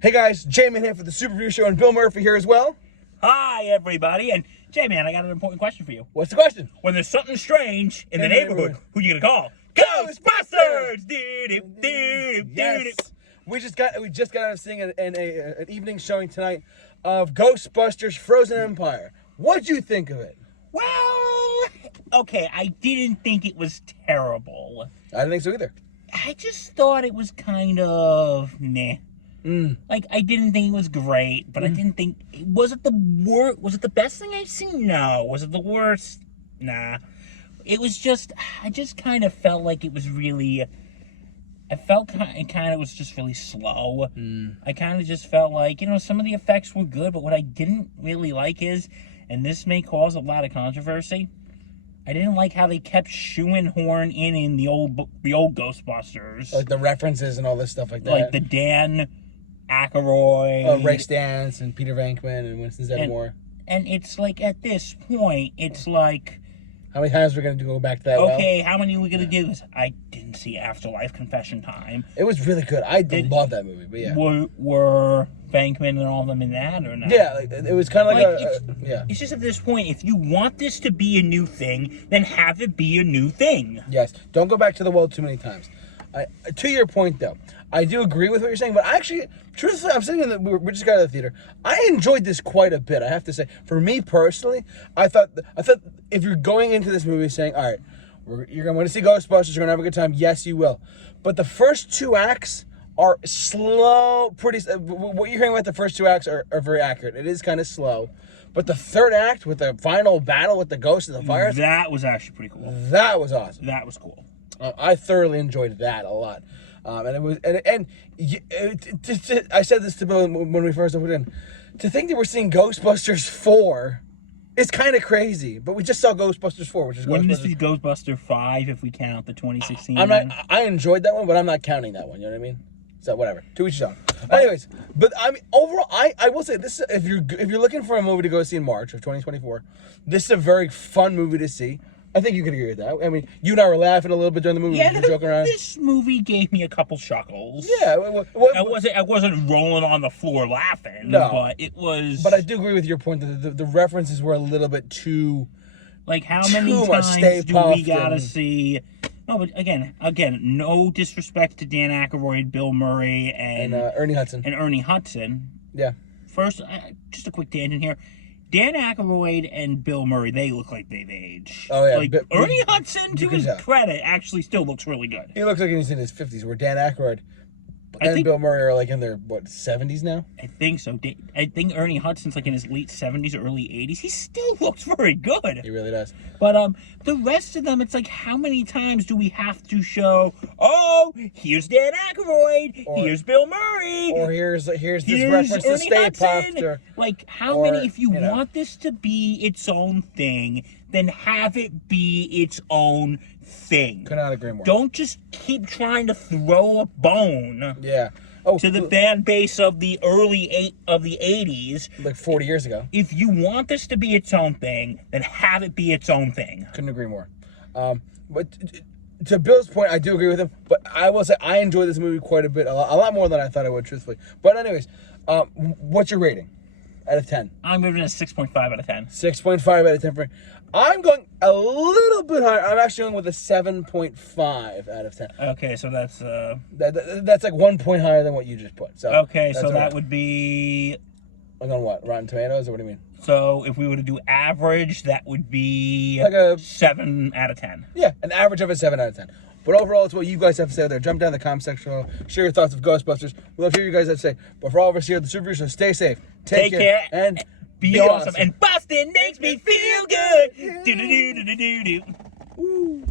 Hey guys, J-Man here for the Super Review Show, and Bill Murphy here as well. Hi, everybody. And J-Man, I got an important question for you. What's the question? When there's something strange in the neighborhood, who you gonna call? Ghostbusters! Yes. We just got out of seeing an evening showing tonight of Ghostbusters Frozen Empire. What'd you think of it? Well, okay, I didn't think it was terrible. I didn't think so either. I just thought it was kind of meh. Like, I didn't think it was great, but I didn't think... Was it the worst? Was it the best thing I've seen? No. Was it the worst? Nah. It was just... I just kind of felt like it was really... I felt it kind of was just really slow. I kind of just felt like, some of the effects were good, but what I didn't really like is, and this may cause a lot of controversy, I didn't like how they kept shoehorn in the old Ghostbusters. Like the references and all this stuff like that. Like the Dan Aykroyd, Ray Stantz and Peter Venkman and Winston Zeddemore. And it's like, at this point, it's like... How many times are we going to go back to that? Okay, how many are we going to do this? I didn't see Afterlife Confession Time. It was really good. I love that movie, but yeah. Were Venkman and all of them in that or not? Yeah, it was kind of like yeah. It's just at this point, if you want this to be a new thing, then have it be a new thing. Yes. Don't go back to the well too many times. To your point, though, I do agree with what you're saying, but actually, truthfully, I'm saying that we just got out of the theater. I enjoyed this quite a bit, I have to say. For me personally, I thought if you're going into this movie saying, all right, you're going to see Ghostbusters, you're going to have a good time, yes, you will. But the first two acts are slow, what you're hearing about the first two acts are very accurate. It is kind of slow. But the third act, with the final battle with the ghosts and the fires... That was actually pretty cool. That was awesome. That was cool. I thoroughly enjoyed that a lot, and it was I said this to Bill when we first opened in. To think that we're seeing Ghostbusters 4 is kind of crazy, but we just saw Ghostbusters 4, which is wouldn't this be Ghostbuster 5 if we count the 2016? I enjoyed that one, but I'm not counting that one. You know what I mean? So whatever. To each his own. Anyways, but I mean overall, I will say this: if you're looking for a movie to go see in March of 2024, this is a very fun movie to see. I think you could agree with that. I mean, you and I were laughing a little bit during the movie. Yeah, we were joking around. This movie gave me a couple chuckles. Yeah, I wasn't rolling on the floor laughing. No, but it was. But I do agree with your point that the references were a little bit too. Like, how many times do we gotta see? No, but again, no disrespect to Dan Aykroyd, Bill Murray, and Ernie Hudson. Yeah. First, just a quick tangent here. Dan Aykroyd and Bill Murray, they look like they've aged. Oh, yeah. Like, Ernie Hudson, to his credit, actually still looks really good. He looks like he's in his 50s, where Dan Aykroyd and Bill Murray are like in their, 70s now? I think so. I think Ernie Hudson's like in his late 70s or early 80s. He still looks very good. He really does. But the rest of them, it's like, how many times do we have to show, oh, here's Dan Aykroyd, here's Bill Murray, or here's this reference to Stay Puft. Like, how many, if you want this to be its own thing, then have it be its own thing. Could not agree more. Don't just keep trying to throw a bone. Yeah. To the fan base of the early 80s. Like 40 years ago. If you want this to be its own thing, then have it be its own thing. Couldn't agree more. But to Bill's point, I do agree with him. But I will say I enjoyed this movie quite a bit. A lot more than I thought I would, truthfully. But anyways, what's your rating out of 10? I'm giving it a 6.5 out of 10. 6.5 out of 10 for me. I'm going a little bit higher. I'm actually going with a 7.5 out of 10. Okay, so that's... that's like 1 point higher than what you just put. So okay, so that would be... I'm on what? Rotten Tomatoes, or what do you mean? So if we were to do average, that would be... like a 7 out of 10. Yeah, an average of a 7 out of 10. But overall, it's what you guys have to say there. Jump down in the comment section. Share your thoughts of Ghostbusters. We'd love to hear you guys have to say. But for all of us here at the Super Review Show, stay safe. Take care. And be awesome. And Boston makes me feel good. Do do do do do do.